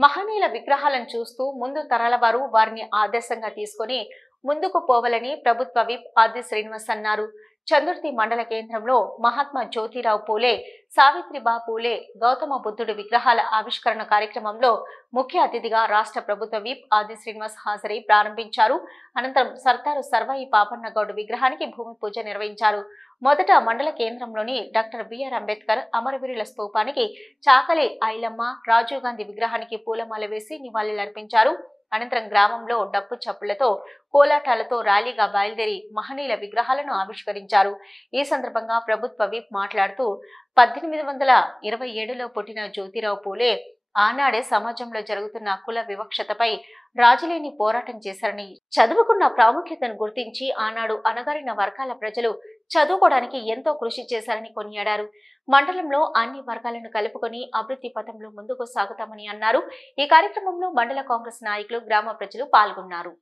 మహనీయుల విగ్రహాలను చూస్తూ ముందు తరాల వారు వారిని ఆదర్శంగా తీసుకుని ముందుకు పోవాలని ప్రభుత్వ విప్ ఆది శ్రీనివాస్ అన్నారు. చందుర్తి మండల కేంద్రంలో మహాత్మా జ్యోతిరావు పూలే, సావిత్రిబా పూలే, గౌతమ బుద్ధుడి విగ్రహాల ఆవిష్కరణ కార్యక్రమంలో ముఖ్య అతిథిగా రాష్ట్ర ప్రభుత్వ విప్ ఆది శ్రీనివాస్ హాజరై ప్రారంభించారు. అనంతరం సర్దారు సర్వాయి పాపన్న గౌడ్ విగ్రహానికి భూమి పూజ నిర్వహించారు. మొదట మండల కేంద్రంలోని డాక్టర్ బిఆర్ అంబేద్కర్ అమరవీరుల స్తూపానికి, చాకలి ఐలమ్మ, రాజీవ్ గాంధీ విగ్రహానికి పూలమాల వేసి నివాళులర్పించారు. అనంతరం గ్రామంలో డప్పు చప్పులతో, కోలాటాలతో ర్యాలీగా బయలుదేరి మహనీయుల విగ్రహాలను ఆవిష్కరించారు. ఈ సందర్భంగా ప్రభుత్వ విప్ మాట్లాడుతూ 1827లో పుట్టిన జ్యోతిరావు పూలే ఆనాడే సమాజంలో జరుగుతున్న కుల వివక్షతపై రాజీలేని పోరాటం చేశారని, చదువుకున్న ప్రాముఖ్యతను గుర్తించి ఆనాడు అణగారిన వర్గాల ప్రజలు చదువుకోవడానికి ఎంతో కృషి చేశారని కొనియాడారు. మండలంలో అన్ని వర్గాలను కలుపుకొని అభివృద్ధి పథంలో ముందుకు సాగుతామని అన్నారు. ఈ కార్యక్రమంలో మండల కాంగ్రెస్ నాయకులు, గ్రామ ప్రజలు పాల్గొన్నారు.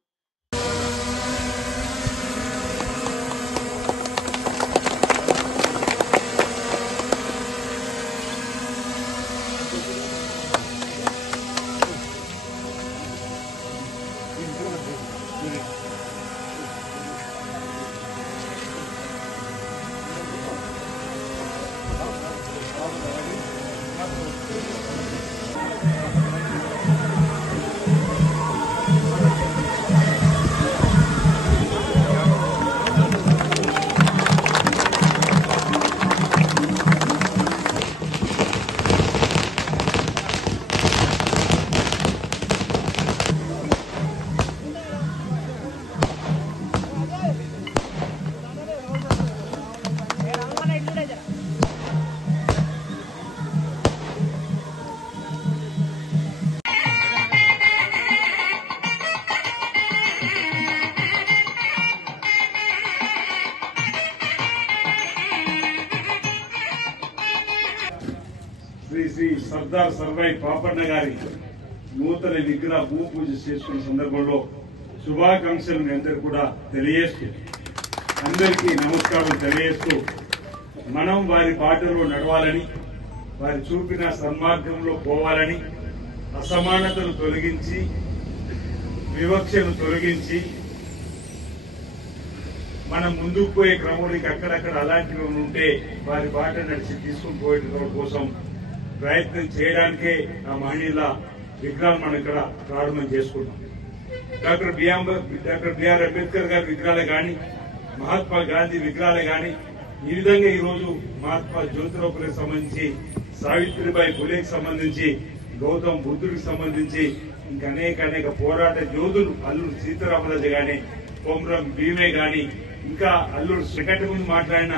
శ్రీ సర్దార్ సర్వాయి పాపన్న గారి నూతన విగ్రహ భూమి పూజ చేసుకున్న సందర్భంలో శుభాకాంక్షలు మీ అందరూ కూడా తెలియజేస్తూ, అందరికీ నమస్కారం తెలియజేస్తూ, మనం వారి బాటలో నడవాలని, వారి చూపిన సన్మార్గంలో పోవాలని, అసమానతను తొలగించి, వివక్షను తొలగించి మనం ముందుకు పోయే క్రమంలో అక్కడక్కడ అలాంటివి ఉంటే వారి బాట నడిచి తీసుకుని పోయడం కోసం ప్రయత్నం చేయడానికే ఆ మహనీయుల విగ్రహాలు మనం ఇక్కడ ప్రారంభం చేసుకున్నాం. డాక్టర్ బిఆర్ అంబేద్కర్ గారి విగ్రహాలే గాని, మహాత్మా గాంధీ విగ్రహాలే గాని, ఈ విధంగా ఈ రోజు మహాత్మా జ్యోతిరావు పూలేకి సంబంధించి, సావిత్రిబాయి పూలేకి సంబంధించి, గౌతమ బుద్ధుడికి సంబంధించి ఇంకా అనేక పోరాట యోధులు, అల్లూరు సీతారామరాజు గాని, కొమరం భీమే గాని, ఇంకా అల్లూరు సెకండ్ ముందు మాట్లాడిన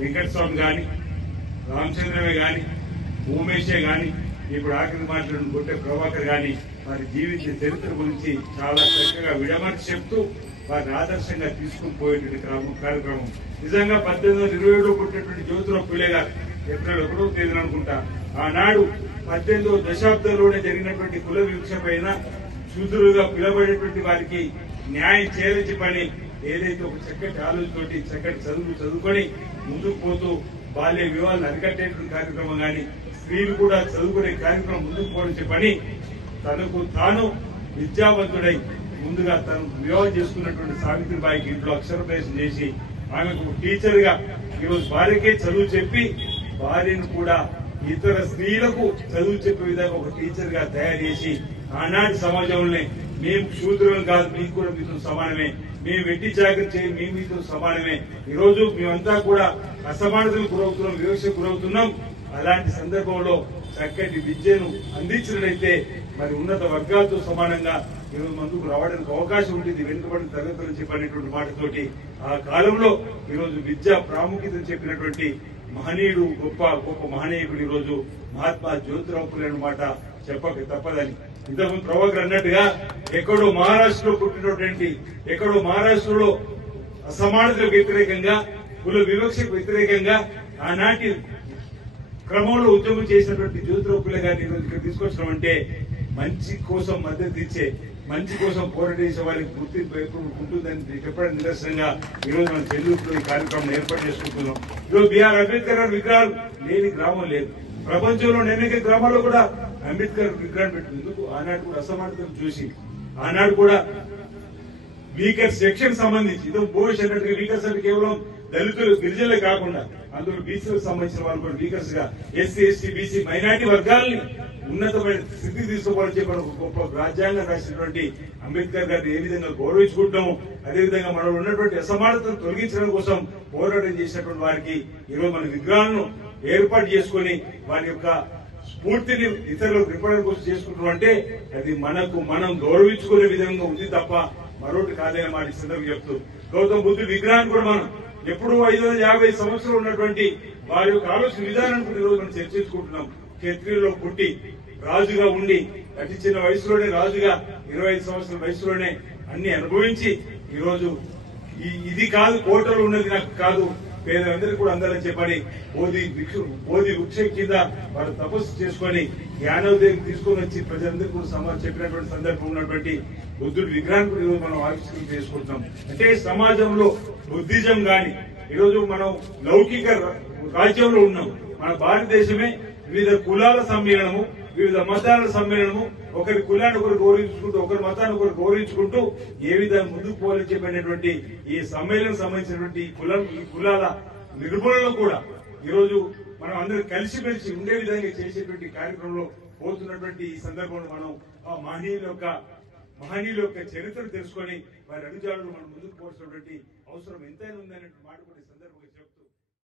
వెంకటస్వామి గాని, రామచంద్రమే గాని, ఉమేషే గాని, ఇప్పుడు ఆఖరి మాట్లాడిన గుట్టే ప్రభాకర్ గాని వారి జీవిత చరిత్ర గురించి చాలా చక్కగా విడమర్చి చెప్తూ వారిని ఆదర్శంగా తీసుకుని పోయేటువంటి కార్యక్రమం. నిజంగా 1827లో పుట్టినటువంటి జ్యోతిరావు పూలే గారు ఏప్రిల్ 1వ తేదీన అనుకుంటా, ఆనాడు 18వ దశాబ్దంలోనే జరిగినటువంటి కుల వివక్ష పైన శూద్రులుగా పిలబడేటువంటి వారికి న్యాయం చేయాలని చెప్పని ఏదైతే ఒక చక్కటి ఆలోచనతోటి చక్కటి చదువుకొని ముందుకు పోతూ బాల్య వివాహాలను అరికట్టేటువంటి కార్యక్రమం గాని, స్త్రీలు కూడా చదువుకునే కార్యక్రమం ముందుకు పోవడం చెప్పని తనకు తాను విద్యావంతుడై ముందుగా తను వివాహం చేసుకున్నటువంటి సావిత్రిబాయికి ఇంట్లో అక్షరప్రవేశం చేసి ఆమెకు టీచర్ గా ఈరోజు భార్యకే చదువు చెప్పి, భార్యను కూడా ఇతర స్త్రీలకు చదువు చెప్పే విధంగా ఒక టీచర్ గా తయారు చేసి, ఆనాటి సమాజంలోనే మేము శూద్రులం కాదు, మీకు కూడా మీతో సమానమే, మేము వెట్టి జాగ్రత్త చేయి, మేము మీతో సమానమే, ఈ రోజు మేమంతా కూడా అసమానతలకు గురవుతున్నాం, వివక్షకు గురవుతున్నాం. అలాంటి సందర్భంలో చక్కటి విద్యను అందించినట్లయితే మరి ఉన్నత వర్గాలతో సమానంగా ఈరోజు ముందుకు రావడానికి అవకాశం ఉంటుంది, వెనుకబడిన తరగతులు చెప్పినటువంటి మాటతోటి ఆ కాలంలో ఈరోజు విద్యా ప్రాముఖ్యతను చెప్పినటువంటి మహనీయుడు, గొప్ప మహనీయుడు ఈరోజు మహాత్మా జ్యోతిరావు పూలే మాట చెప్పక తప్పదని. ఇంతకుముందు ప్రభాకర్ అన్నట్టుగా ఎక్కడో మహారాష్ట్రలో పుట్టినటువంటి, ఎక్కడో మహారాష్ట్రలో అసమానతలకు వ్యతిరేకంగా, కుల వివక్షకు వ్యతిరేకంగా ఆనాటి క్రమంలో ఉద్యమం చేసినటువంటి జ్యోతిరావు పూలే గారిని ఈరోజు ఇక్కడ తీసుకొచ్చడం అంటే మంచి కోసం మద్దతు ఇచ్చే, మంచి కోసం పోరాట చేసే వారికి గుర్తింపు ఎప్పుడు ఉంటుందని చెప్పడం నిదర్శనంగా ఈరోజు మనం చంద్రూరు కార్యక్రమం ఏర్పాటు చేసుకుంటున్నాం. ఈరోజు బిఆర్ అంబేద్కర్ గారి విగ్రహాలు లేని గ్రామం లేదు. ప్రపంచంలో అనేక గ్రామాల్లో కూడా అంబేద్కర్ విగ్రహం పెట్టినందుకు ఆనాడు కూడా అసమానతను చూసి ఆనాడు కూడా వీకర్ సెక్షన్ సంబంధించి ఇదో భూష్ అన్నట్టుగా వీకర్స్ అంటే కేవలం దళితులు గిరిజనులే కాకుండా అందులో బీసీలకు సంబంధించిన వాళ్ళు కూడా వీకర్స్ గా ఎస్సీ ఎస్టీ బీసీ మైనార్టీ వర్గాలని ఉన్నతమైన స్థితికి తీసుకోవాలని చెప్పి ఒక గొప్ప రాజ్యాంగం రాసినటువంటి అంబేద్కర్ గారిని ఏ విధంగా గౌరవించుకుంటాము అదేవిధంగా మనలో ఉన్నటువంటి అసమానతను తొలగించడం కోసం పోరాటం చేసినటువంటి వారికి ఈరోజు మన విగ్రహాలను ఏర్పాటు చేసుకుని వారి యొక్క స్ఫూర్తిని ఇతరులకు రిపడం కోసం చేసుకుంటున్నాం అంటే అది మనకు మనం గౌరవించుకునే విధంగా ఉంది తప్ప మరొకటి కాదని మాట సందర్భంగా చెప్తూ గౌతమ బుద్ధుడి విగ్రహాన్ని కూడా మనం ఎప్పుడూ 550 సంవత్సరాలు ఉన్నటువంటి వారి యొక్క ఆలోచన విధానాన్ని కూడా ఈరోజు మనం చర్చించుకుంటున్నాం. క్షత్రియుల్లో పుట్టి రాజుగా ఉండి అతి చిన్న వయసులోనే రాజుగా 25 సంవత్సరాల వయసులోనే అన్ని అనుభవించి ఈరోజు ఇది కాదు కోటలు ఉన్నది నాకు కాదు పేదలందరికీ కూడా అందాలని చెప్పని బోధి వృక్షం కింద వారు తపస్సు చేసుకుని జ్ఞానోదయం తీసుకుని వచ్చి ప్రజలందరికీ కూడా చెప్పినటువంటి సందర్భం ఉన్నటువంటి బుద్ధుడి విగ్రహాన్ని కూడా ఈరోజు మనం ఆవిష్కరణ చేసుకుంటున్నాం. అంటే సమాజంలో బుద్ధిజం గాని ఈరోజు మనం లౌకిక రాజ్యంలో ఉన్నాం. మన భారతదేశమే వివిధ కులాల సమ్మేళనము, వివిధ మతాల సమ్మేళనము, ఒకరి కులాన్ని ఒకరు గౌరవించుకుంటూ ఒకరి మతాన్ని ఒకరు గౌరవించుకుంటూ ఏ విధంగా ముందుకు పోవాలని చెప్పినటువంటి ఈ సమ్మేళనం సంబంధించినటువంటి ఈ కులాల నిర్మూలనలో కూడా ఈరోజు మనం అందరూ కలిసిమెలిసి ఉండే విధంగా చేసేటువంటి కార్యక్రమంలో పోతున్నటువంటి ఈ సందర్భంలో మనం ఆ మహనీయుల యొక్క చరిత్ర తెలుసుకొని వారి అడుగుజాడలు మనం ముందుకు పోవాల్సినటువంటి అవసరం ఎంతైనా ఉందనే మాట కూడా ఈ సందర్భంగా